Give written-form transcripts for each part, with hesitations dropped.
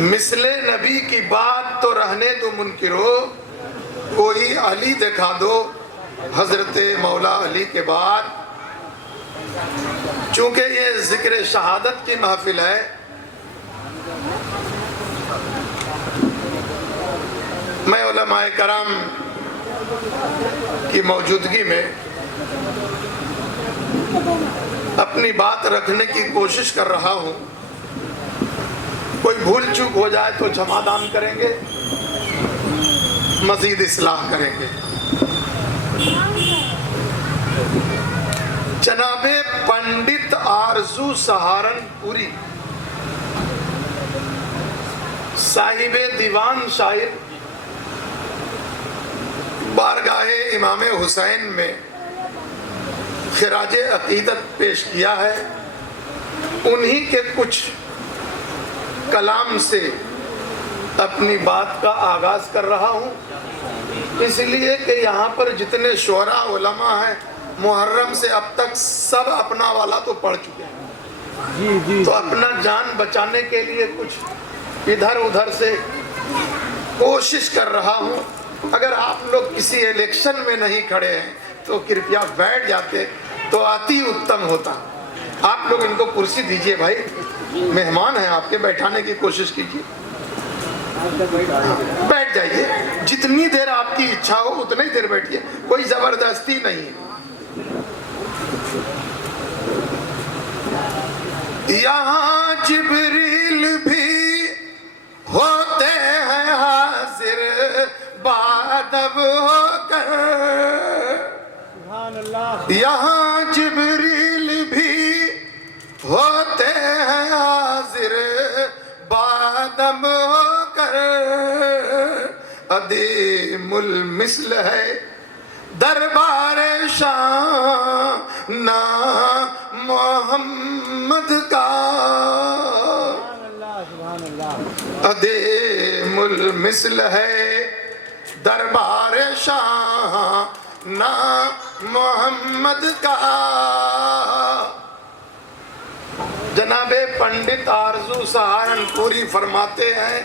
مثل نبی کی بات تو رہنے دو منکرو، کوئی علی دکھا دو حضرت مولا علی کے بعد۔ چونکہ یہ ذکر شہادت کی محفل ہے، میں علماء کرام کی موجودگی میں اپنی بات رکھنے کی کوشش کر رہا ہوں۔ کوئی بھول چوک ہو جائے تو چھمادان کریں گے، مزید اصلاح کریں گے۔ جناب پنڈت آرزو سہارنپوری صاحب دیوان شاعر بارگاہ امام حسین میں خراج عقیدت پیش کیا ہے۔ انہی کے کچھ کلام سے اپنی بات کا آغاز کر رہا ہوں، اس لیے کہ یہاں پر جتنے شعراء علماء ہیں محرم سے اب تک سب اپنا والا تو پڑھ چکے ہیں، تو اپنا جان بچانے کے لیے کچھ ادھر ادھر سے کوشش کر رہا ہوں۔ اگر آپ لوگ کسی الیکشن میں نہیں کھڑے ہیں تو کرپیا بیٹھ جاتے تو اتی اتم ہوتا۔ آپ لوگ ان کو کرسی دیجئے بھائی، مہمان ہیں آپ کے، بیٹھانے کی کوشش کیجئے۔ بیٹھ جائیے، جتنی دیر آپ کی اچھا ہو اتنی دیر بیٹھیے، کوئی زبردستی نہیں ہے۔ یہاں جبریل بھی ہوتے ہیں حاضر بادب ہو کر، یہاں جبریل بھی ہوتے ہیں حاضر بادب ہو کر، عدیم المثل ہے دربار شان محمد کا، عدیم المثل ہے دربار شان محمد کا۔ جناب پنڈت آرزو سہارنپوری فرماتے ہیں،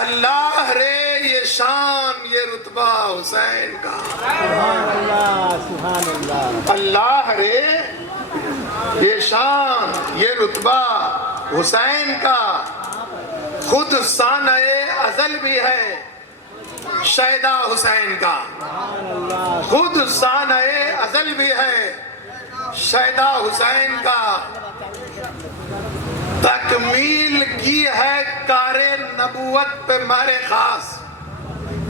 اللہ رے یہ شان یہ رتبہ حسین کا، اللہ رے یہ شان یہ رتبہ حسین کا، خود سانع ازل بھی ہے شیدا حسین کا، خود سانع ازل بھی ہے شیدا حسین کا، تکمیل کی ہے کار نبوت پہ مہر خاص۔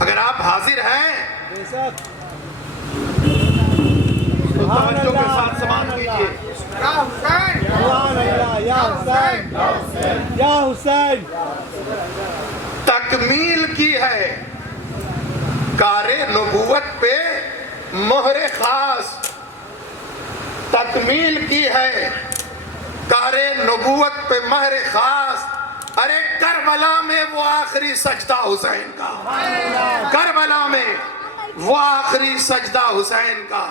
اگر آپ حاضر ہیں توجہ کے ساتھ سماعت کیجئے۔ یا حسین یا حسین یا حسین، تکمیل کی ہے کار نبوت پہ مہر خاص، تکمیل کی ہے کار نبوت پہ مہر خاص۔ ارے کربلا میں وہ آخری سجدہ حسین کا، کربلا میں وہ آخری سجدہ حسین کا۔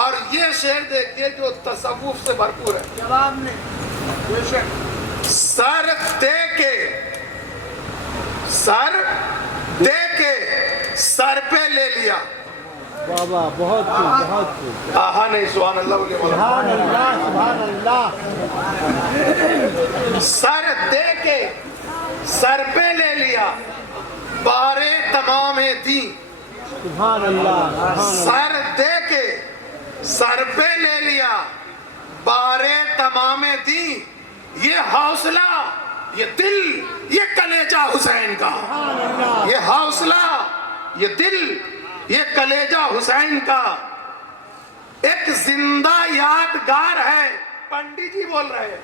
اور یہ شعر دیکھیے جو تصوف سے بھرپور ہے، سر دے کے سر پہ لے لیا، بابا بہت بہت آہا نہیں، سبحان اللہ بولیے، سبحان اللہ سبحان اللہ، سر دے کے سر پہ لے لیا، بارے تمام دی، سبحان اللہ، سر دے کے سر پہ لے لیا، بارے تمام دی، یہ حوصلہ یہ دل یہ کلیجہ حسین کا، یہ حوصلہ یہ دل یہ کلیجہ حسین کا۔ ایک زندہ یادگار ہے، پنڈی جی بول رہے ہیں،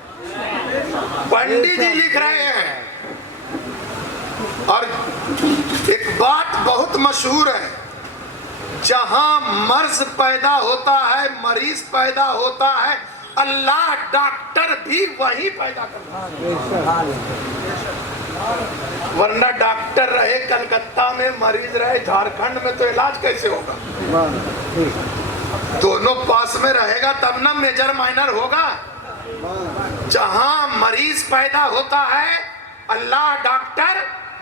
پنڈی جی لکھ رہے ہیں، اور ایک بات بہت مشہور ہے، جہاں مرض پیدا ہوتا ہے مریض پیدا ہوتا ہے، اللہ ڈاکٹر بھی وہی پیدا کرتا ہے، ورنہ ڈاکٹر رہے کلکتہ میں مریض رہے جھارکھنڈ میں تو علاج کیسے ہوگا؟ دونوں پاس میں رہے گا تب نہ میجر مائنر ہوگا۔ جہاں مریض پیدا ہوتا ہے اللہ ڈاکٹر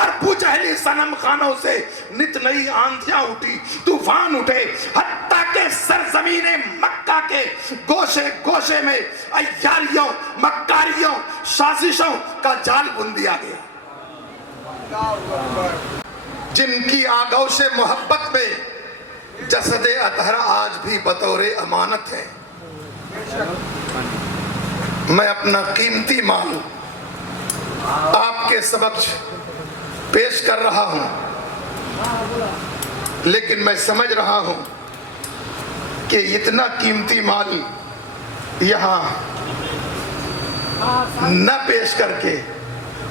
اور بوجہلی صنم خانوں سے نت نئی آندھیاں اٹھی، طوفان اٹھے، حتیٰ کہ سرزمین مکہ کے گوشے گوشے میں عیاریوں، مکاریوں، سازشوں کا جال بن دیا گیا، جن کی آغوش محبت میں جسد اطہر آج بھی بطور امانت ہے۔ میں اپنا قیمتی مال آپ کے سبب پیش کر رہا ہوں، لیکن میں سمجھ رہا ہوں کہ اتنا قیمتی مال یہاں نہ پیش کر کے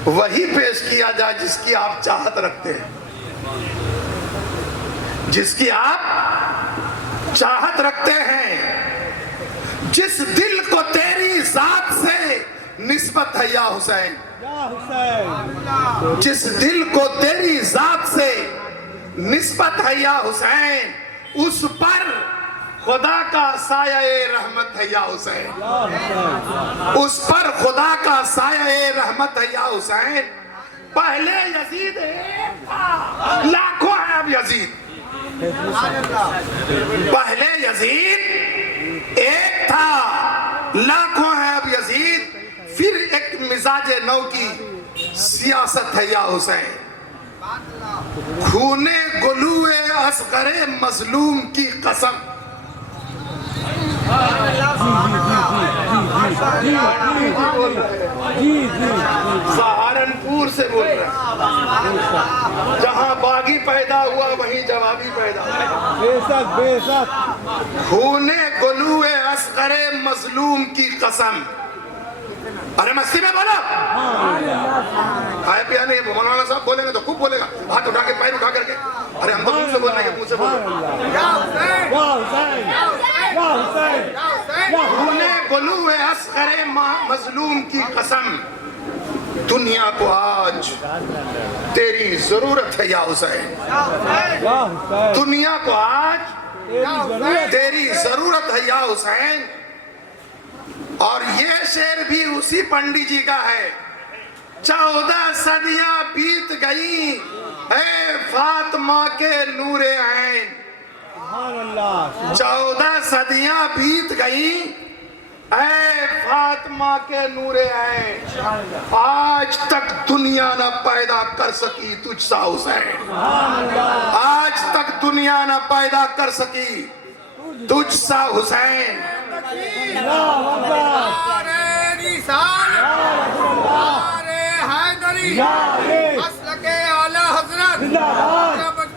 وہی پیش کیا جائے جس کی آپ چاہت رکھتے ہیں، جس کی آپ چاہت رکھتے ہیں، جس دل کو تیری ذات سے نسبت ہے یا حسین، یا حسین، جس دل کو تیری ذات سے نسبت ہے یا حسین، اس پر خدا کا سایہ رحمت ہے یا حسین، یا حسین، اس پر خدا کا سایہ رحمت ہے یا حسین۔ پہلے یزید ایک تھا، لاکھوں ہیں اب یزید، پہلے یزید ایک تھا، لاکھوں ہیں اب یزید، پھر ایک مزاج نو کی سیاست ہے یا حسین۔ خونے گلوے اصغر مظلوم کی قسم، سہارنپور سے بول رہے ہیں، جہاں باغی پیدا ہوا وہیں جوابی پیدا ہوا۔ بے شک بے شک، خونے گلوے اصغر مظلوم کی قسم۔ ارے مستی میں بولو، کھائے پیا نہیں، مولانا صاحب بولیں گے تو خوب بولے گا، ہاتھ اٹھا کے پیر اٹھا کر کے، ارے ہم تو منہ سے بولنے کے، منہ سے بولو۔ یا حسین، یا حسین، یا حسین، خونے گلوے اصغر مظلوم کی قسم، دنیا کو آج تیری ضرورت ہے یا حسین، یا حسین، دنیا کو آج تیری ضرورت، تیری ضرورت ہے یا حسین۔ اور یہ شعر بھی اسی پنڈی جی کا ہے، 14 صدیاں بیت گئیں اے فاطمہ کے نور عین، سبحان اللہ، 14 صدیاں بیت گئیں اے فاطمہ کے نور عین، آج تک دنیا نہ پیدا کر سکی تجھ سا حسین، آج تک دنیا نہ پیدا کر سکی تجھ سا حسین۔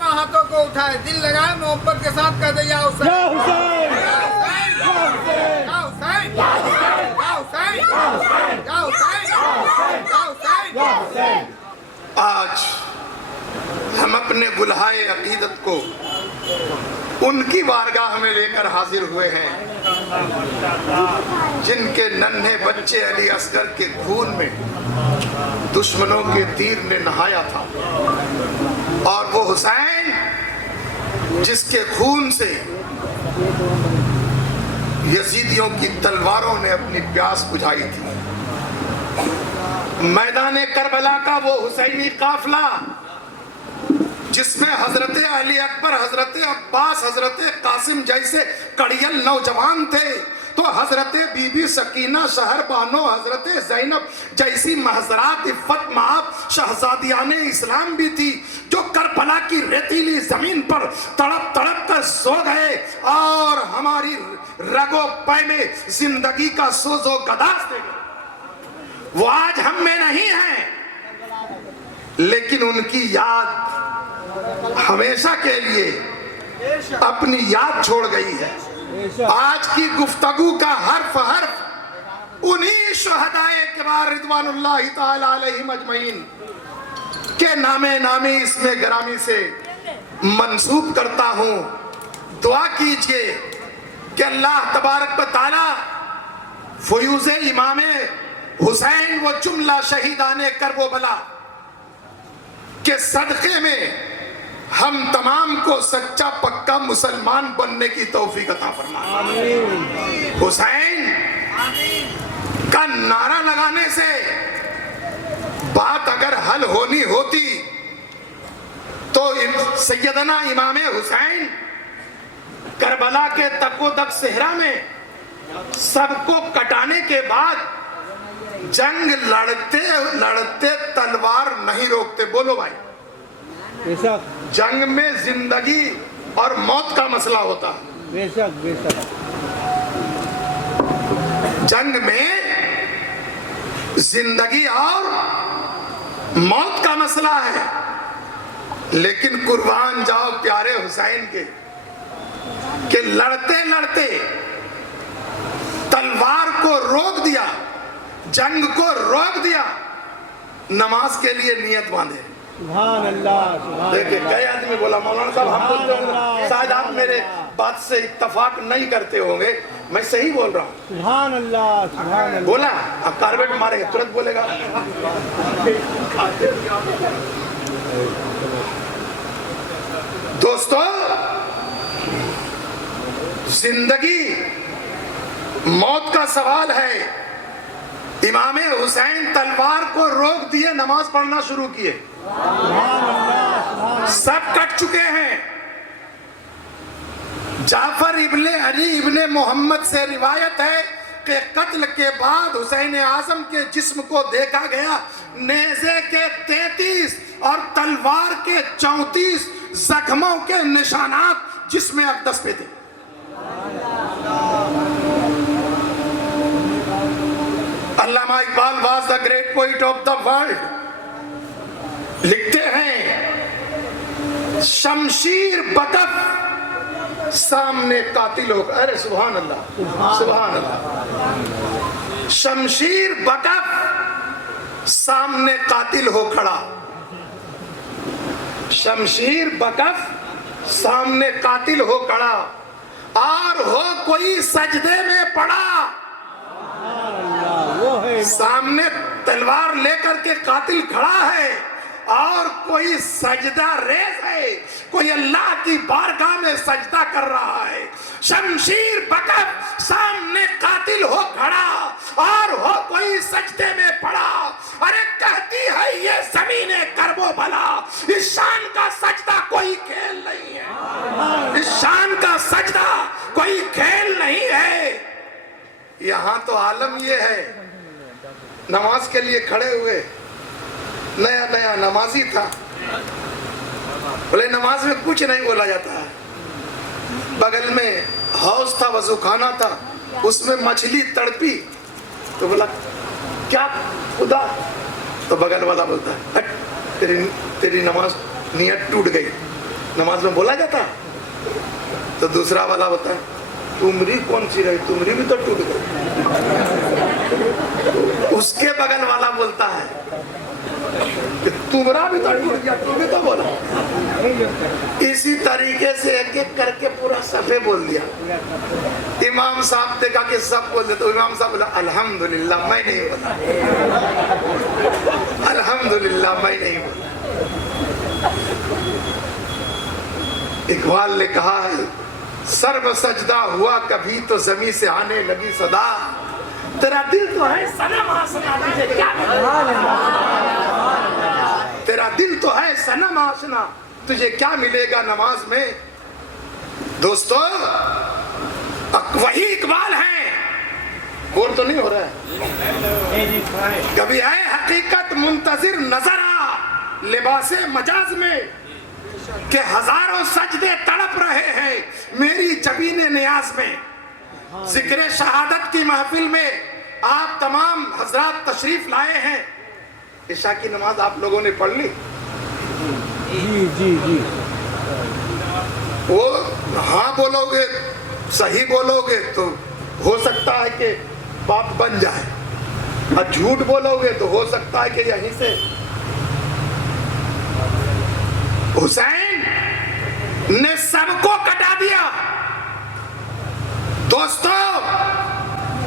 ہاتھوں کو اٹھائے، دل لگائے، محبت کے ساتھ کہہ دے یا حسین، یا حسین، یا حسین، یا حسین، یا حسین، یا حسین، یا حسین، یا حسین۔ آج ہم اپنے گلہائے عقیدت کو ان کی بارگاہ میں لے کر حاضر ہوئے ہیں جن کے ننھے بچے علی اصغر کے خون میں دشمنوں کے تیر نے نہایا تھا، اور وہ حسین جس کے خون سے یزیدیوں کی تلواروں نے اپنی پیاس بجھائی تھی۔ میدان کربلا کا وہ حسینی قافلہ جس میں حضرت علی اکبر، حضرت عباس، حضرت قاسم جیسے کڑیل نوجوان تھے، تو حضرت بی بی سکینہ شہر بانو، حضرت زینب جیسی محضرات عفت مآب شہزادیان اسلام بھی تھی، جو کربلا کی ریتیلی زمین پر تڑپ تڑپ کر سو گئے اور ہماری رگو پے میں زندگی کا سوز و گداز دے گئے۔ وہ آج ہم میں نہیں ہیں، لیکن ان کی یاد ہمیشہ کے لیے اپنی یاد چھوڑ گئی ہے۔ آج کی گفتگو کا حرف حرف انہی شہدائے کبار رضوان اللہ تعالی علیہم اجمعین کے نام نامی اس میں گرامی سے منسوب کرتا ہوں۔ دعا کیجئے کہ اللہ تبارک و تعالی فیوز امام حسین و جملہ شہیدان کربلا کے صدقے میں ہم تمام کو سچا پکا مسلمان بننے کی توفیق عطا فرمائے۔ حسین کا نعرہ لگانے سے بات اگر حل ہونی ہوتی تو سیدنا امام حسین کربلا کے تک و تک صحرا میں سب کو کٹانے کے بعد جنگ لڑتے لڑتے تلوار نہیں روکتے. بولو بھائی, بے شک جنگ میں زندگی اور موت کا مسئلہ ہوتا ہے. بے شک بے شک. جنگ میں زندگی اور موت کا مسئلہ ہے, لیکن قربان جاؤ پیارے حسین کے کہ لڑتے لڑتے تلوار کو روک دیا, جنگ کو روک دیا, نماز کے لیے نیت باندھے. سبحان اللہ سبحان دیکھیں اللہ. کئی آدمی بولا مولانا صاحب ہم بولتے ہوں شاید آپ میرے بات سے اتفاق نہیں کرتے ہوں گے, میں صحیح بول رہا ہوں. سبحان اللہ سبحان اللہ. بولا اب کاربیٹ مارے گا ترنت بولے گا. دوستو زندگی موت کا سوال ہے. امام حسین تلوار کو روک دیے, نماز پڑھنا شروع کیے. سب کٹ چکے ہیں. جعفر ابن علی ابن محمد سے روایت ہے کہ قتل کے بعد حسین اعظم کے جسم کو دیکھا گیا, نیزے کے 33 اور تلوار کے 34 زخموں کے نشانات جسم اقدس پہ تھے. علامہ Iqbal was the great poet of the world لکھتے ہیں شمشیر بکف سامنے قاتل ہو. ارے سبحان اللہ سبحان اللہ. شمشیر بکف سامنے قاتل ہو کھڑا. شمشیر بکف سامنے قاتل ہو کھڑا, اور ہو کوئی سجدے میں پڑا. سامنے تلوار لے کر کے قاتل کھڑا ہے اور کوئی سجدہ ریز ہے, کوئی اللہ کی بارگاہ میں سجدہ کر رہا ہے. شمشیر بکف سامنے قاتل ہو کھڑا اور ہو کوئی سجدے میں پڑا. ارے کہتی ہے یہ زمین کرب و بلا, اس شان کا سجدہ کوئی کھیل نہیں ہے, اس شان کا سجدہ کوئی کھیل نہیں ہے. یہاں تو عالم یہ ہے, نماز کے لیے کھڑے ہوئے, نیا نیا نمازی تھا, بولے نماز میں کچھ نہیں بولا جاتا ہے. بغل میں حوض تھا, وضو خانہ تھا, اس میں مچھلی تڑپی تو بولا کیا خدا, تو بغل والا بولتا ہے ہٹ تیری نماز نیت ٹوٹ گئی, نماز میں بولا جاتا. تو دوسرا والا ہوتا ہے تمری کون سی رہی, تمری بھی تو ٹوٹ گئی. اس کے بغل والا بولتا ہے کہ تمہارا بھی تو ٹوٹ گیا, تم بھی تو بولا. اسی طریقے سے ایک ایک کر کے پورا صفحے بول دیا. امام صاحب دیکھا کہ سب بول دیتے, امام صاحب بولا الحمدللہ میں نہیں بولا, الحمدللہ میں نہیں بولا. اقبال نے کہا ہے سرو سجدہ ہوا کبھی تو زمین سے آنے لگی صدا. تیرا دل تو ہے صنم آشنا, تجھے کیا ملے گا, تیرا دل تو ہے صنم آشنا, تجھے کیا ملے گا نماز میں. دوستو وہی اقبال ہیں, بور تو نہیں ہو رہا ہے. کبھی ہے حقیقت منتظر نظر آ لباس مجاز میں کہ ہزاروں سجدے تڑپ رہے ہیں میری جبین نیاز میں. ذکر شہادت کی محفل میں آپ تمام حضرات تشریف لائے ہیں. عشاء کی نماز آپ لوگوں نے پڑھ لی؟ جی جی جی. وہ ہاں بولو گے, صحیح بولو گے تو ہو سکتا ہے کہ باپ بن جائے, اور جھوٹ بولو گے تو ہو سکتا ہے کہ یہیں سے. حسین نے سب کو کٹا دیا. دوستو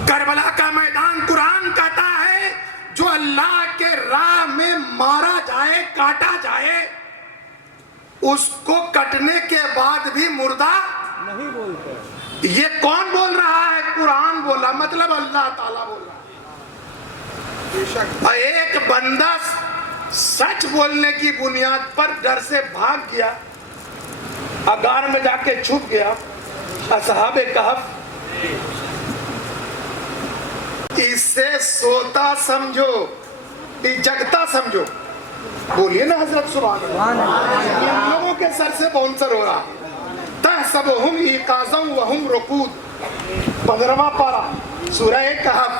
کربلا کا میدان قرآن کہتا ہے جو اللہ کے راہ میں مارا جائے, کاٹا جائے, اس کو کٹنے کے بعد بھی مردہ نہیں بولتے. یہ کون بول رہا ہے؟ قرآن بولا, مطلب اللہ تعالیٰ بول رہا ہے. ایک بندہ سچ بولنے کی بنیاد پر ڈر سے بھاگ گیا, غار میں جا کے چھپ گیا. اصحاب کہف اسے سوتا سمجھو, جگتا سمجھو. بولیے نا حضرت سبحان اللہ. ان لوگوں کے سر سے بونسر ہو رہا. تحسبهم ایقاظا وهم رقود, 15واں پارہ سورہ کہف.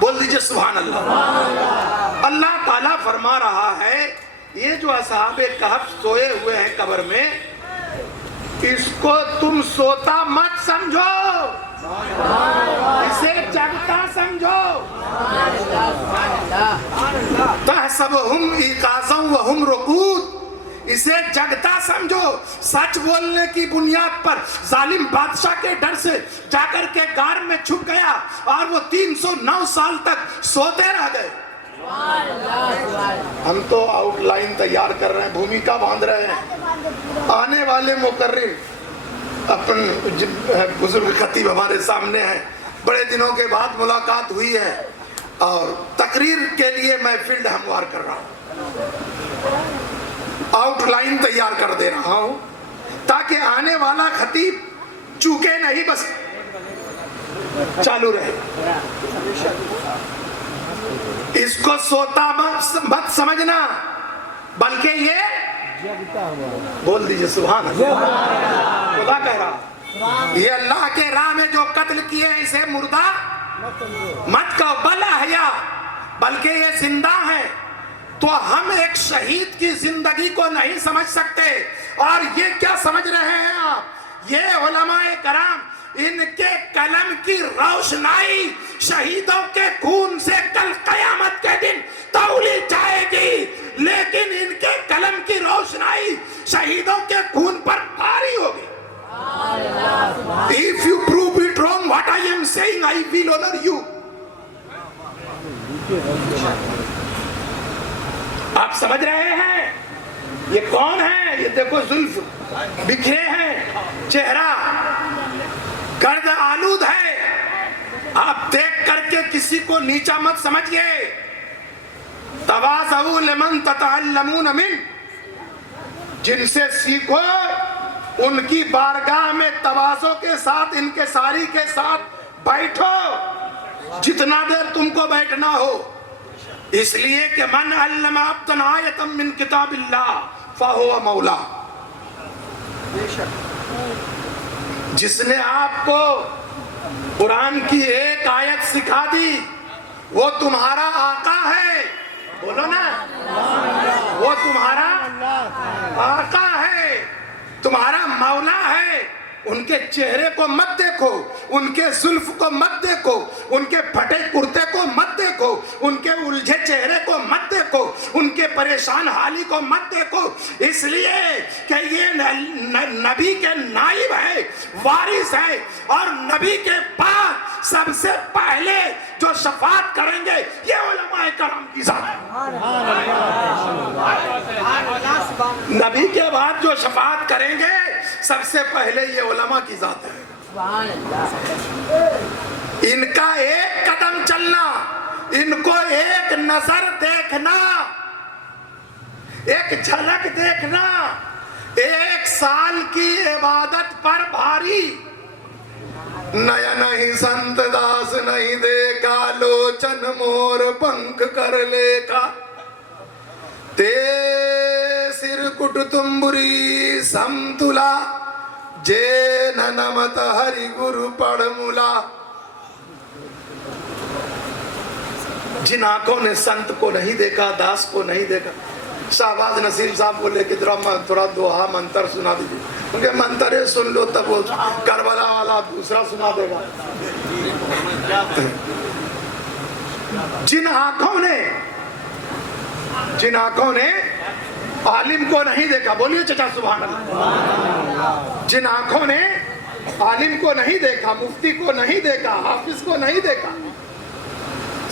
بول دیجئے سبحان اللہ. اللہ تعالیٰ فرما رہا ہے یہ جو اصحاب کہف سوئے ہوئے ہیں قبر میں, اس کو تم سوتا مت سمجھو, اسے جگتا سمجھو. تحسبهم ایقاظا وهم رقود, اسے جگتا سمجھو. سچ بولنے کی بنیاد پر ظالم بادشاہ کے ڈر سے جا کر کے غار میں چھپ گیا اور وہ 309 سال تک سوتے رہ گئے. ہم تو آؤٹ لائن تیار کر رہے ہیں, بھومکا باندھ رہے ہیں. آنے والے مقرر اپن بزرگ خطیب ہمارے سامنے ہیں, بڑے دنوں کے بعد ملاقات ہوئی ہے اور تقریر کے لیے میں فیلڈ ہموار کر رہا ہوں, آؤٹ لائن تیار کر دے رہا ہوں تاکہ آنے والا خطیب چوکے نہیں, بس چالو رہے. اس کو سوتا مت سمجھنا بلکہ یہ بول دیجئے سبحان اللہ. خدا کہہ رہا یہ اللہ کے راہ میں جو قتل کیے اسے مردہ مت کہو, بل احیا, بلکہ یہ زندہ ہے. تو ہم ایک شہید کی زندگی کو نہیں سمجھ سکتے. اور یہ کیا سمجھ رہے ہیں آپ, یہ علماء کرام, ان کے قلم کی روشنائی شہیدوں کے خون سے کل قیامت کے دن تولی جائے گی, لیکن ان کے قلم کی روشنائی شہیدوں کے خون پر طاری ہوگی. If you prove it wrong, what I am saying, I will honor you. آپ سمجھ رہے ہیں یہ کون ہے؟ یہ دیکھو زلف بکھرے ہیں, چہرہ گرد آلود ہے. آپ دیکھ کر کے کسی کو نیچا مت سمجھئے. تواضعوا لمن تتعلمون من, جن سے سیکھو ان کی بارگاہ میں تواضع کے ساتھ انکساری کے ساتھ بیٹھو جتنا دیر تم کو بیٹھنا ہو. اس لیے کہ من علم عبدا آیۃ من کتاب اللہ فہو مولا, جس نے آپ کو قرآن کی ایک آیت سکھا دی وہ تمہارا آقا ہے. بولو نا, وہ تمہارا آقا ہے, تمہارا مولا ہے. ان کے چہرے کو مت دیکھو, ان کے زلف کو مت دیکھو, ان کے پھٹے کرتے کو مت دیکھو, ان کے الجھے چہرے کو مت دیکھو, ان کے پریشان حالی کو مت دیکھو. اس لیے کہ یہ نبی کے نائب ہے, وارث ہے, اور نبی کے بعد سب سے پہلے جو شفاعت کریں گے یہ علماء کرام کی ذات ہے. نبی کے بعد جو شفاعت کریں گے سب سے پہلے یہ علماء کی ذات ہے. ان کا ایک قدم چلنا, ان کو ایک نظر دیکھنا, ایک جھلک دیکھنا, 1 سال کی عبادت پر بھاری. نیا نہیں سنت داس نہیں دیکھا, لوچن مور پنکھ کر لے کا, تے سر کٹ تمبری سمتلا, جے ننمت ہری گرو پڑھ ملا. جن آنکھوں نے سنت کو نہیں دیکھا, داس کو نہیں دیکھا. شہباز نصیر صاحب بولے کہ تھوڑا دوہا منتر سنا دیجیے. ان کے منترے سن لو تب وہ کربلا والا دوسرا سنا دے گا. جن آنکھوں نے عالم کو نہیں دیکھا, بولیے چچا سبحان اللہ. جن آنکھوں نے عالم کو نہیں دیکھا, مفتی کو نہیں دیکھا, حافظ کو نہیں دیکھا,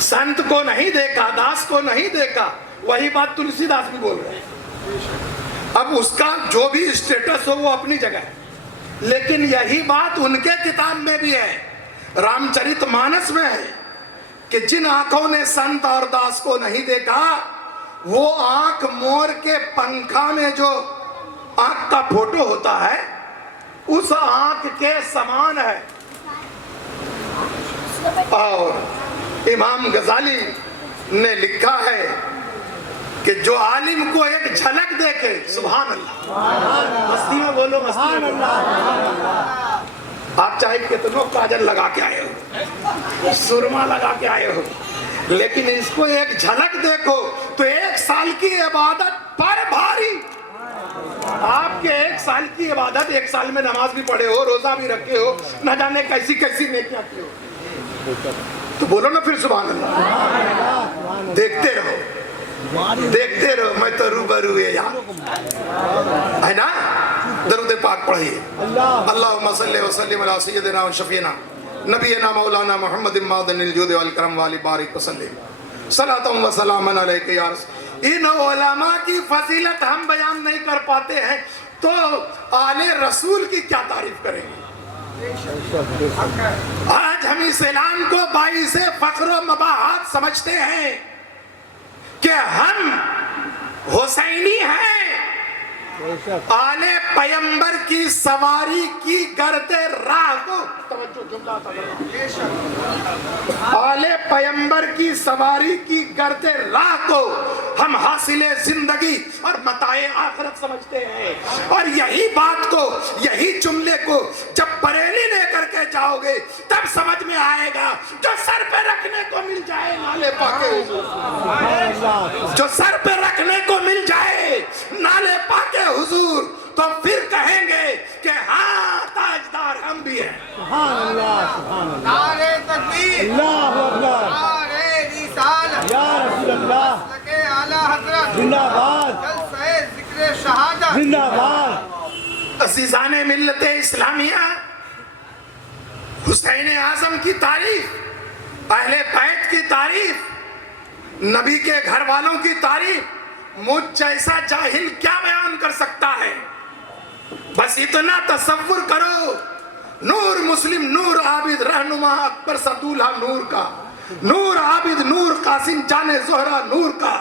سنت کو نہیں دیکھا, داس کو نہیں دیکھا, وہی بات تلسی داس بھی بول رہے ہیں. اب اس کا جو بھی اسٹیٹس ہو وہ اپنی جگہ ہے, لیکن یہی بات ان کے کتاب میں بھی ہے, رام چرت مانس میں ہے کہ جن آنکھوں نے سنت اور داس کو نہیں دیکھا وہ آنکھ مور کے پنکھا میں جو آنکھ کا فوٹو ہوتا ہے اس آنکھ کے سمان ہے. اور امام غزالی نے لکھا ہے کہ جو عالم کو ایک جھلک دیکھے, سبحان اللہ, مستی میں بولو, مستی میں بولو. آپ چاہے کتنوں کاجل لگا کے آئے ہو, سرما لگا کے آئے ہو, لیکن اس کو ایک جھلک دیکھو تو 1 سال کی عبادت پر بھاری. آپ کے 1 سال کی عبادت, 1 سال میں نماز بھی پڑھے ہو, روزہ بھی رکھے ہو, نہ جانے کیسی کیسی نیکیاں کی ہو, تو بولو نا پھر سبحان اللہ. دیکھتے رہو, دیکھتے رہو, میں تو روبرو ہے نا. درود پاک پڑھیے. اللہم صلی وسلم علی سیدنا و شفینا نبینا مولانا محمد معدن الجود والکرم والی بارک وسلم صلاۃ و سلام علیک یا رسول. ان علماء کی فضیلت ہم بیان نہیں کر پاتے ہیں تو آل رسول کی کیا تعریف کریں گے. آج ہم اس اعلان کو باعث فخر و مباحات سمجھتے ہیں کہ ہم حسینی ہیں. آل پیمبر کی سواری کی گرد راہ کو, آل پیمبر کی سواری کی گرد راہ کو ہم حاصل زندگی اور متاع آخرت سمجھتے ہیں. اور یہی بات کو, یہی جملے کو جب بریلی لے کر کے جاؤ گے تب سمجھ میں آئے گا جو سر پہ رکھنے کو مل جائے نالے پاکے حضور, جو سر پہ رکھنے کو مل جائے نالے پاکے حضور, تو پھر کہیں گے کہ ہاں تاجدار ہم بھی ہیں. سبحان اللہ, سبحان اللہ, نعرے تکبیر, اللہ اکبر, نعرے رسالت, یا رسول اللہ, مسلک اعلیٰ حضرت, زندہ باد, جلسہ ذکر شہادت. زندہ باد. عزیزان ملت اسلامیہ, حسین اعظم کی تعریف, اہل بیت کی تعریف, نبی کے گھر والوں کی تعریف مجھ جیسا جاہل کیا بیان کر سکتا ہے. بس اتنا تصور کرو, نور مسلم, نور عابد, رہنما اکبر سدولہ نور کا, نور عابد, نور قاسم جانے زہرا نور کا,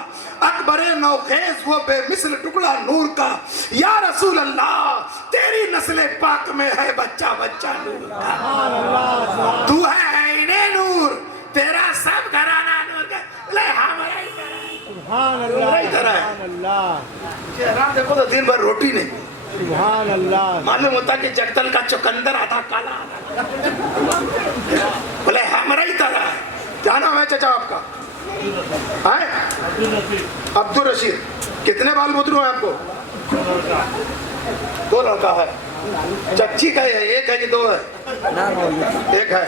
اکبر نوخیز وہ بے مثل ٹکڑا نور کا. یا رسول اللہ تیری نسل پاک میں ہے بچہ بچہ نور کا. تو ہے عین نور, تیرا سب گھرانہ نور کا. لے ہمارا ہی سبحان اللہ, سبحان اللہ, چہرہ دیکھو تو دن بھر روٹی نہیں, سبحان اللہ. معلوم ہوتا کہ جگدل کا چکندر آدھا کالا آدھا, بولے ہمارا ہی طرح ہے. کیا نام ہے چچا آپ کا؟ عبد الرشید. کتنے بال بدرو ہیں آپ کو؟ 2 لڑکا ہے. چچی کا ہے, ایک ہے کہ 2 ہے؟ ایک ہے.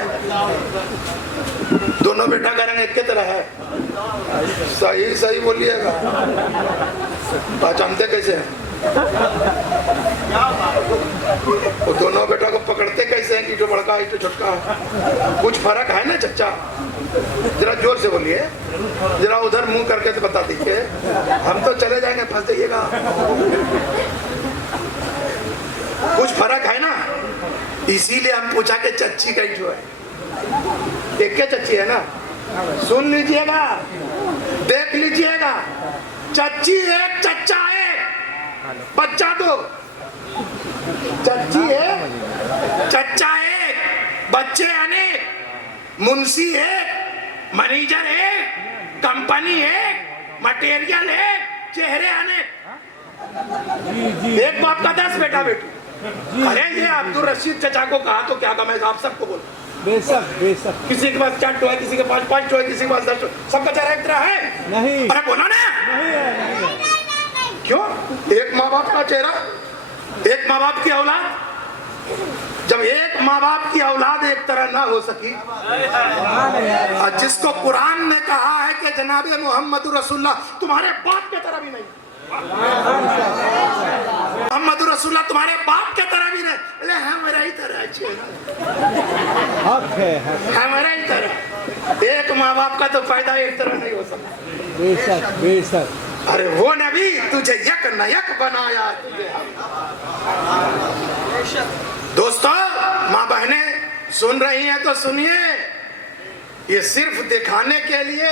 دونوں بیٹا کریں گے ایک کی طرح ہے. صحیح صحیح بولیے گا, پہچانتے کیسے ہیں؟ وہ دونوں بیٹا کو پکڑتے کیسے ہیں کہ جو بڑکا ہے جو چھٹکا ہے؟ کچھ فرق ہے نا چچا؟ ذرا زور سے بولیے, ذرا ادھر منہ کر کے تو بتا دیجیے, ہم تو چلے جائیں گے, پھنس جائیے گا. کچھ فرق ہے نا, اسی لیے ہم پوچھا کہ چچی کا جو ہے, ایک کیا چچی ہے نا, سن لیجئے گا, دیکھ لیجئے گا. چچی ایک, چچا ایک, بچہ 2. چچی ایک, چچا ایک, بچے انیک, منسی ایک, منیجر ایک, کمپنی ایک, مٹیریل ایک, چہرے انیک. ایک باپ کا 10 بیٹا بیٹی. ارے یہ عبد الرشید چچا کو کہا تو کیا کہا, میں آپ سب کو بول. بے شک, بے شک. کسی کے پاس 4 ٹو ہے, کسی کے پاس 5 ٹو ہے, کسی کے پاس 10 ٹو, سب کا چہرہ ایک طرح ہے نہیں, ارے بولا نا, نہیں ہے, نہیں ہے. کیوں؟ ایک ماں باپ کا چہرہ, ایک ماں باپ کی اولاد. جب ایک ماں باپ کی اولاد ایک طرح نہ ہو سکی, جس کو قرآن نے کہا ہے کہ جناب محمد رسول اللہ تمہارے باپ کے طرح بھی نہیں, محمد رسول اللہ تمہارے باپ کے طرح بھی نہیں, لے ہمارا ہی طرح چہرہ, حق ہے, ہمارا ہی طرح. ایک ماں باپ کا تو فائدہ ایک طرح نہیں ہو سکتا. بے شک, بے شک. ارے وہ نبی تجھے یک نہ یک بنایا. دوستو, ماں بہنیں سن رہی ہیں تو سنیے, یہ صرف دکھانے کے لیے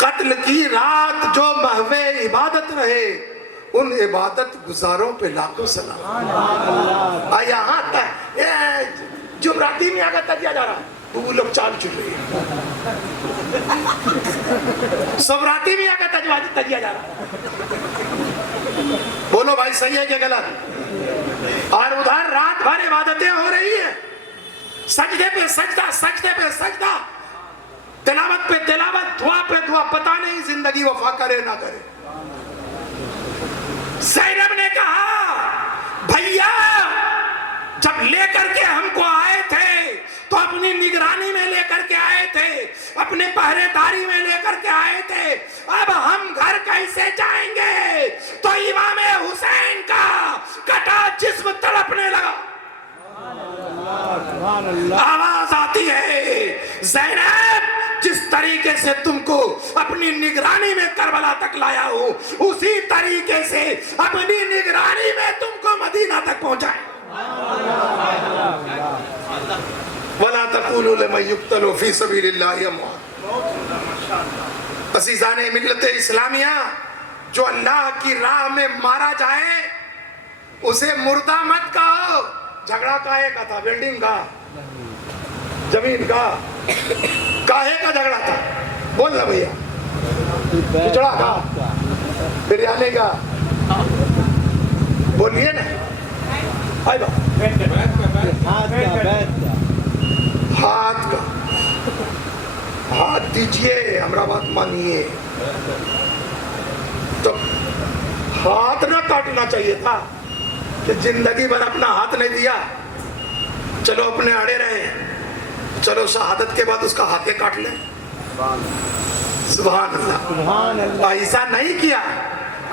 قتل کی رات جو محو عبادت رہے ان عبادت گزاروں پہ لاکھوں سلام. یہاں تک جمراتی میں آگے تجیا جا رہا ہے, وہ لوگ چال چل رہی ہے. سوراتی میں آگے تجیا جا رہا ہے. بولو بھائی صحیح ہے کہ غلط؟ اور ادھر رات بھر عبادتیں ہو رہی ہیں, سجدے پہ سجدہ, سجدے پہ سجدہ, تلاوت پہ تلاوت, دعا پہ دعا. پتہ نہیں زندگی وفا کرے نہ کرے. زینب نے کہا بھیا جب لے کر کے ہم کو آئے تھے تو اپنی نگرانی میں لے کر کے آئے تھے, اپنے پہرے داری میں لے کر کے آئے تھے, اب ہم گھر کیسے جائیں گے؟ تو امام حسین کا کٹا جسم تڑپنے لگا. آواز آتی ہے زینب جس طریقے سے تم کو اپنی نگرانی میں کربلا تک لایا ہوں اسی طریقے سے اپنی نگرانی میں تم کو مدینہ تک پہنچائیں. وَلَا تَقُولُوا لِمَن يُقْتَلُ فِي سَبِيلِ اللَّهِ أَمْوَاتٌ. عزیزان ملت اسلامیہ, جو اللہ کی راہ میں مارا جائے اسے مردہ مت کہو. جھگڑا کاہے کا تھا؟ بلڈنگ کا, زمین کا, کاہے کا جھگڑا تھا؟ بول نا بھیا. پچڑا کا, بریانی کا, بولیے نا. ہاتھ کا, ہاتھ دیجئے, ہمارا بات مانیے. تو ہاتھ نہ کاٹنا چاہیے تھا کہ زندگی بھر اپنا ہاتھ نہیں دیا, چلو اپنے اڑے رہے, چلو شہادت کے بعد اس کا ہاتھیں کاٹ لیں. سبحان اللہ. ایسا نہیں کیا,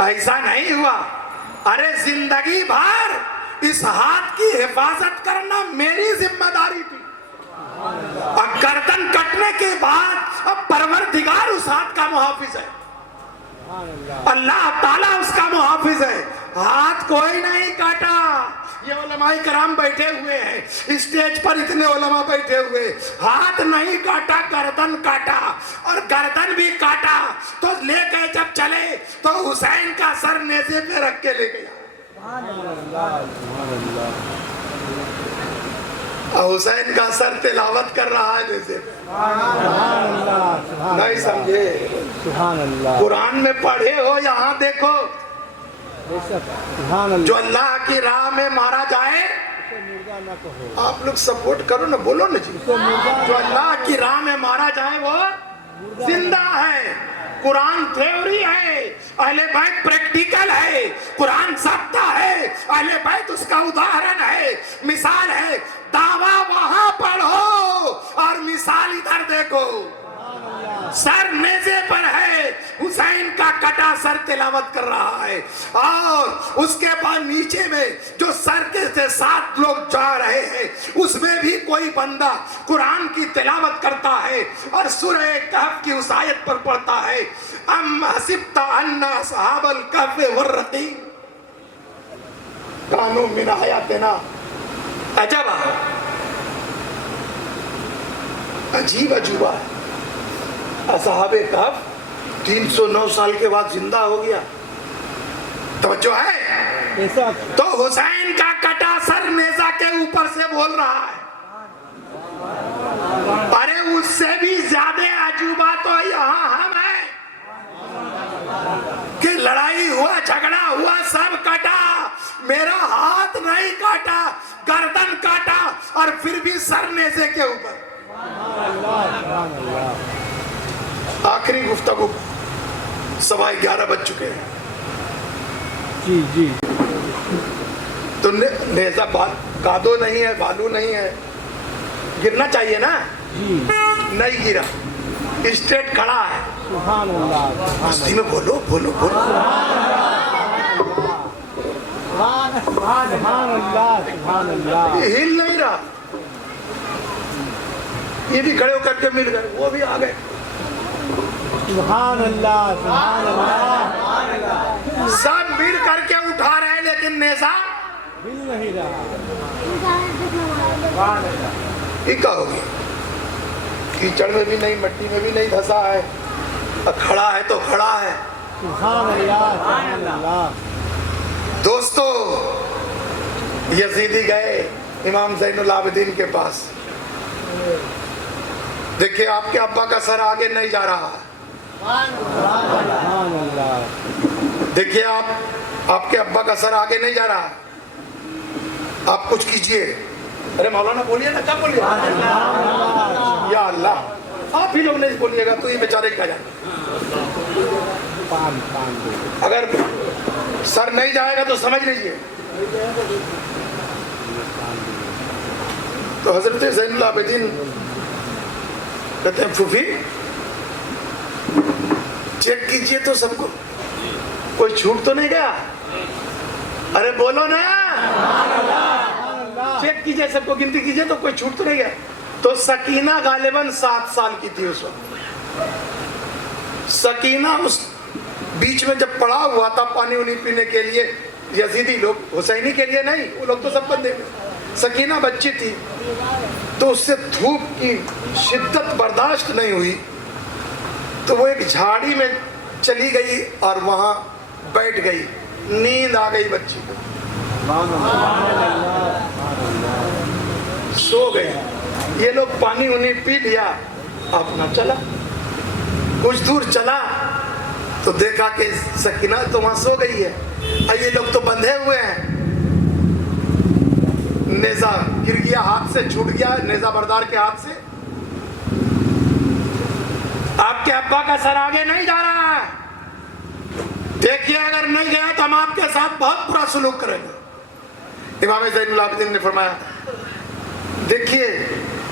ایسا نہیں ہوا. ارے زندگی بھر اس ہاتھ کی حفاظت کرنا میری ذمہ داری تھی. اور گردن کٹنے کے بعد اب پروردگار اس ہاتھ کا محافظ ہے, اللہ تعالیٰ اس کا محافظ ہے. ہاتھ کوئی نہیں کاٹا. یہ علماء کرام بیٹھے ہوئے ہیں, اسٹیج پر اتنے علماء بیٹھے ہوئے, ہاتھ نہیں کاٹا, گردن کاٹا. اور گردن بھی کاٹا تو لے کے جب چلے تو حسین کا سر نیزے پہ رکھ کے لے گیا. حسین کا سر تلاوت کر رہا ہے نیزے پہ. نہیں سمجھے؟ قرآن میں پڑھے ہو, یہاں دیکھو. جو اللہ کی راہ میں مارا جائے, آپ لوگ سپورٹ کرو نا, بولو نا جی. جو اللہ کی راہ میں مارا جائے وہ زندہ ہے. قرآن تھیوری ہے, اہل بیت پریکٹیکل ہے, قرآن ضابطہ ہے, اہل بیت اس کا ادھارن ہے, مثال ہے. دعویٰ وہاں پڑھو اور مثال ادھر دیکھو. سر نیزے پر ہے, حسین کا کٹا سر تلاوت کر رہا ہے, اور اس کے بعد نیچے میں جو سر کے ساتھ لوگ جا رہے ہیں اس میں بھی کوئی بندہ قرآن کی تلاوت کرتا ہے اور سورہ کہف کی اس آیت پر پڑھتا ہے, ام حسبت ان اصحاب الکہف والرقیم کانوا من آیاتنا عجبا. عجیب عجوبہ ہے. اصحاب کہف 309 سال کے بعد زندہ ہو گیا. توجہ ہے؟ تو حسین کا کٹا سر نیزہ کے اوپر سے بول رہا ہے. ارے اس سے بھی زیادہ عجوبہ تو یہاں ہم ہیں کہ لڑائی ہوا, جھگڑا ہوا, سب کٹا, میرا ہاتھ نہیں کاٹا, گردن کاٹا, اور پھر بھی سر نیزے کے اوپر. آخری گفتگو, 11:15 بج چکے ہیں. جی جی. تو نیزہ کادو نہیں ہے, بالو نہیں ہے, گرنا چاہیے نا, نہیں گرا, اسٹریٹ کھڑا ہے. سبحان اللہ. مستی میں بولو بولو بولو. سبحان اللہ. سبحان اللہ. ہل نہیں رہا. یہ بھی کھڑے ہو کر کے مل گئے, وہ بھی آ گئے. سبحان اللہ. سبحان اللہ. سب مل کر کے اٹھا رہے لیکن نیزہ مل نہیں رہا. یہ کیا ہو گیا؟ کیچڑ میں بھی نہیں, مٹی میں بھی نہیں دھسا ہے, کھڑا ہے تو کھڑا ہے. سبحان اللہ سبحان اللہ. دوستو یزیدی گئے امام زین العابدین کے پاس. دیکھیے آپ کے ابا کا سر آگے نہیں جا رہا. سبحان اللہ. دیکھیے آپ کے ابا کا سر آگے نہیں جا رہا. آپ کچھ کیجئے. ارے مولانا بولیے نا, کیا بولیے؟ یا اللہ, آپ ہی لوگ نہیں بولیے گا تو یہ بیچارے کیا جائیں. پان دے. اگر سر نہیں جائے گا تو سمجھ لیجئے. تو حضرت زین العابدین کہتے ہیں پھوپھی چیک کیجئے تو سب کو, کوئی چھوٹ تو نہیں گیا. ارے بولو نا, چیک کیجئے سب کو, گنتی کیجئے تو کوئی چھوٹ تو نہیں گیا. تو سکینہ غالباً 7 سال کی تھی اس وقت. سکینہ اس بیچ میں جب پڑا ہوا تھا پانی وانی پینے کے لیے, یزیدی لوگ, حسینی کے لیے نہیں, وہ لوگ تو سب بندے میں. سکینہ بچی تھی تو اس سے دھوپ کی شدت برداشت نہیں ہوئی تو وہ ایک جھاڑی میں چلی گئی اور وہاں بیٹھ گئی. نیند آ گئی بچی کو, سو گئی. یہ لوگ پانی وانی پی لیا, اپنا چلا. کچھ دور چلا تو دیکھا کہ سکینہ تو وہاں سو گئی ہے. یہ لوگ تو بندھے ہوئے ہیں. نیزہ گر گیا, ہاتھ سے چھوٹ گیا, نیزہ بردار کے ہاتھ سے. آپ کے ابا کا سر آگے نہیں جا رہا ہے. دیکھیے اگر نہیں گیا تو ہم آپ کے ساتھ بہت برا سلوک کریں گے. امام زین العابدین نے فرمایا دیکھیے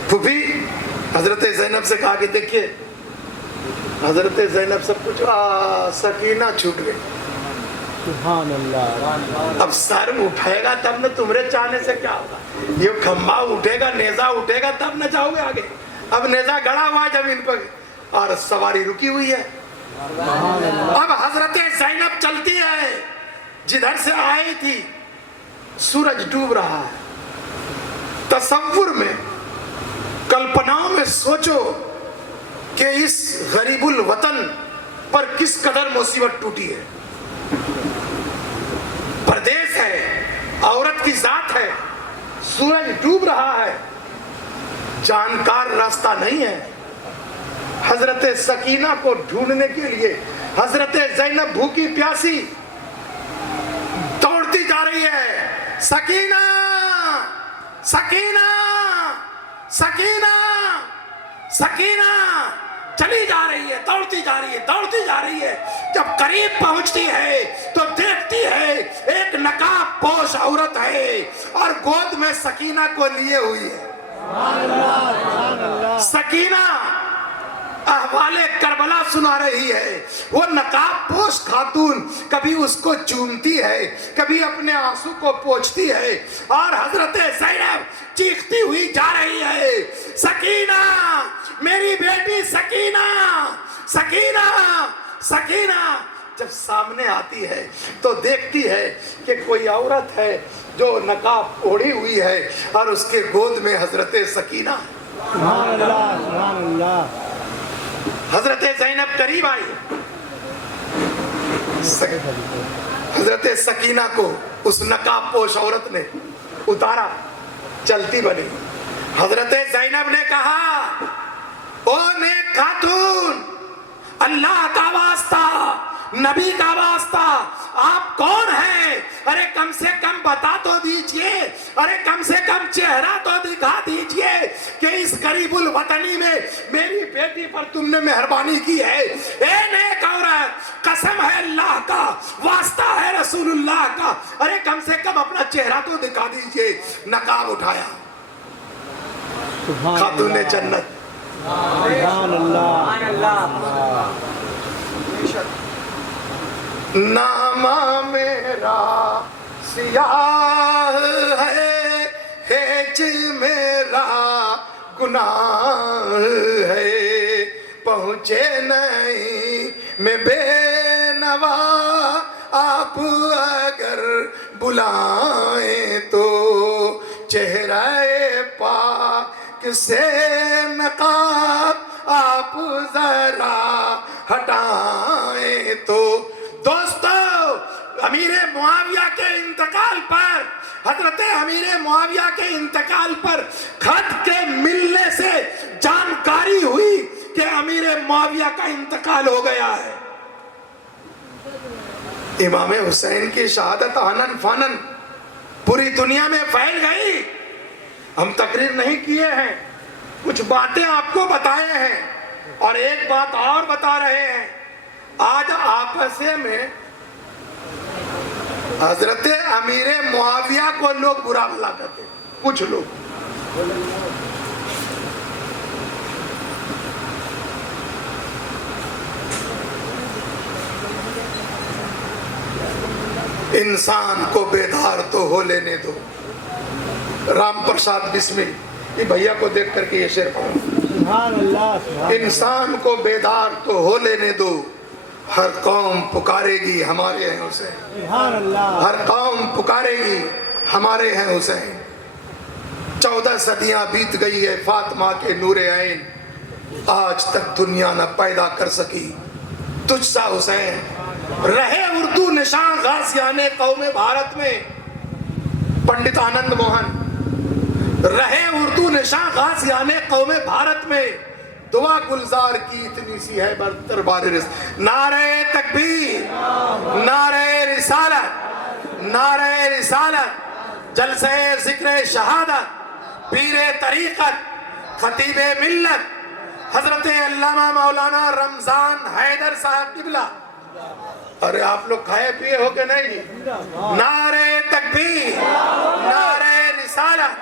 پھوپھی, حضرت زینب سے کہا کہ دیکھیے. حضرت زینب سب کچھ سکینہ چھوٹ گئی. سبحان اللہ. اب سر اٹھائے گا تب نہ, تمہارے چاہنے سے کیا ہوگا. یہ کھمبا اٹھے گا, نیزہ اٹھے گا تب نہ جاؤ گے آگے. اب نیزہ گڑا ہوا ہے زمین پر اور سواری رکی ہوئی ہے. اب حضرت زینب چلتی ہے جدھر سے آئی تھی. سورج ڈوب رہا ہے. تصور میں, کلپناؤں میں سوچو کہ اس غریب الوطن پر کس قدر مصیبت ٹوٹی ہے. پردیس ہے, عورت کی ذات ہے, سورج ڈوب رہا ہے, جانکار راستہ نہیں ہے. حضرت سکینہ کو ڈھونڈنے کے لیے حضرت زینب بھوکی پیاسی دوڑتی جا رہی ہے. سکینہ سکینہ سکینہ سکینہ چلی جا رہی ہے, دوڑتی جا رہی ہے, دوڑتی جا رہی ہے. جب قریب پہنچتی ہے تو دیکھتی ہے ایک نقاب پوش عورت ہے اور گود میں سکینہ کو لیے ہوئی ہے. سکینہ احوال کربلا سنا رہی ہے. وہ نقاب پوش خاتون کبھی اس کو چومتی ہے, کبھی اپنے آنسو کو پوچھتی ہے, اور حضرت زینب چیختی ہوئی جا رہی ہے سکینہ میری بیٹی سکینہ سکینہ سکینہ. جب سامنے آتی ہے تو دیکھتی ہے کہ کوئی عورت ہے جو نقاب اوڑھی ہوئی ہے اور اس کے گود میں حضرت سکینہ. سبحان اللہ سبحان اللہ. حضرت زینب قریب آئی, حضرت سکینہ کو اس نقاب پوش عورت نے اتارا, چلتی بنی. حضرت زینب نے کہا او نیک خاتون, اللہ کا واسطہ, نبی کا واسطہ, آپ کون ہیں؟ ارے کم سے کم بتا تو دیجئے, ارے کم سے کم چہرہ تو دکھا دیجئے کہ اس غریب الوطنی میں میری بیٹی پر تم نے مہربانی کی ہے. اے نیک عورت, قسم ہے اللہ کا, واسطہ ہے رسول اللہ کا, ارے کم سے کم اپنا چہرہ تو دکھا دیجئے. نقاب اٹھایا. خاتون جنت. سبحان اللہ. نامہ میرا سیاہ ہے, ہیج میرا گناہ ہے, پہنچے نہیں میں بے نوا, آپ اگر بلائیں تو چہرہ پاک سے نقاب آپ ذرا ہٹائیں تو۔ دوستو، امیر معاویہ کے انتقال پر، حضرت امیر معاویہ کے انتقال پر خط کے ملنے سے جانکاری ہوئی کہ امیر معاویہ کا انتقال ہو گیا ہے۔ امام حسین کی شہادت آنن فانن پوری دنیا میں پھیل گئی۔ ہم تقریر نہیں کیے ہیں، کچھ باتیں آپ کو بتائے ہیں، اور ایک بات اور بتا رہے ہیں۔ آج آپس میں حضرت امیر معاویہ کو لوگ برا بھلا کرتے ہیں، کچھ لوگ۔ انسان کو بیدار تو ہو لینے دو۔ رام پرساد بسمل، یہ بھیا کو دیکھ کر کے یہ شعر پڑھوں۔ سبحان اللہ، سبحان انسان کو بیدار تو ہو لینے دو، ہر قوم پکارے گی ہمارے ہیں حسین۔ سبحان اللہ۔ ہر قوم پکارے گی ہمارے ہیں حسین۔ 14 صدیاں بیت گئی ہے فاطمہ کے نور عین، آج تک دنیا نہ پیدا کر سکی تجھ سا حسین۔ رہے اردو نشان غازیان قوم بھارت میں، پنڈت آنند موہن، رہے اردو نشان غازیان قوم بھارت میں، دعا گلزار کی اتنی سی ہے دربار رسالت۔ نعرہ تکبیر، نعرہ رسالت، نعرہ رسالت، جلسہ ذکر شہادت، پیر طریقت، خطیب ملت، حضرت علامہ مولانا رمضان حیدر صاحب قبلہ۔ ارے آپ لوگ کھائے پیے ہو کہ نہیں؟ نعرہ تکبیر، نعرہ رسالت،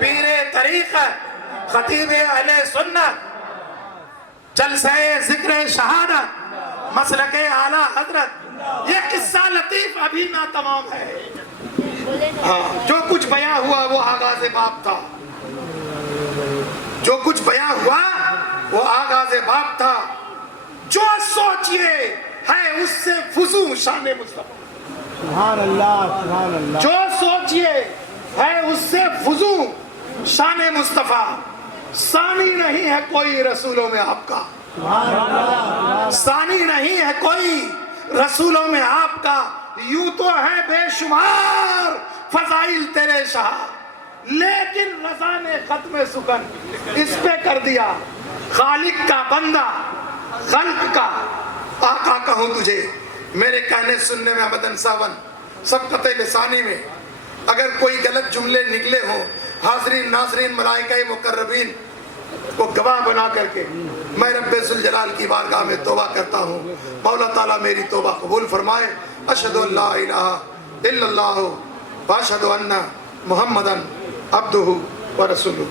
پیر طریقت، خطیب اہل سنت، جلسہ ذکر شہادت، مسلک اعلیٰ حضرت۔ یہ قصہ لطیف ابھی نہ تمام ہے۔ ہاں، جو کچھ بیان ہوا وہ آغاز باب تھا، جو کچھ بیان ہوا وہ آغاز باب تھا۔ جو سوچئے ہے اس سے فزوں شان مصطفیٰ۔ سبحان اللہ، سبحان اللہ۔ جو سوچئے ہے اس سے فزوں شان مصطفیٰ۔ ثانی نہیں ہے کوئی رسولوں میں آپ کا، سبحان اللہ۔ ثانی نہیں ہے کوئی رسولوں میں آپ کا۔ یوں تو ہے بے شمار فضائل تیرے شاہ، لیکن رضا نے ختم سکن اس پہ کر دیا۔ خالق کا بندہ، خلق کا آقا کہوں تجھے، میرے کہنے سننے میں ابداً ساون۔ سبقت لسانی میں اگر کوئی غلط جملے نکلے ہوں، حاضرین ناظرین ملائکہ مقربین کو گواہ بنا کر کے میں رب ذوالجلال کی بارگاہ میں توبہ کرتا ہوں۔ مولا تعالیٰ میری توبہ قبول فرمائے۔ اشہد ان لا الہ الا اللہ واشہد ان محمدًا عبدہ ورسولہ۔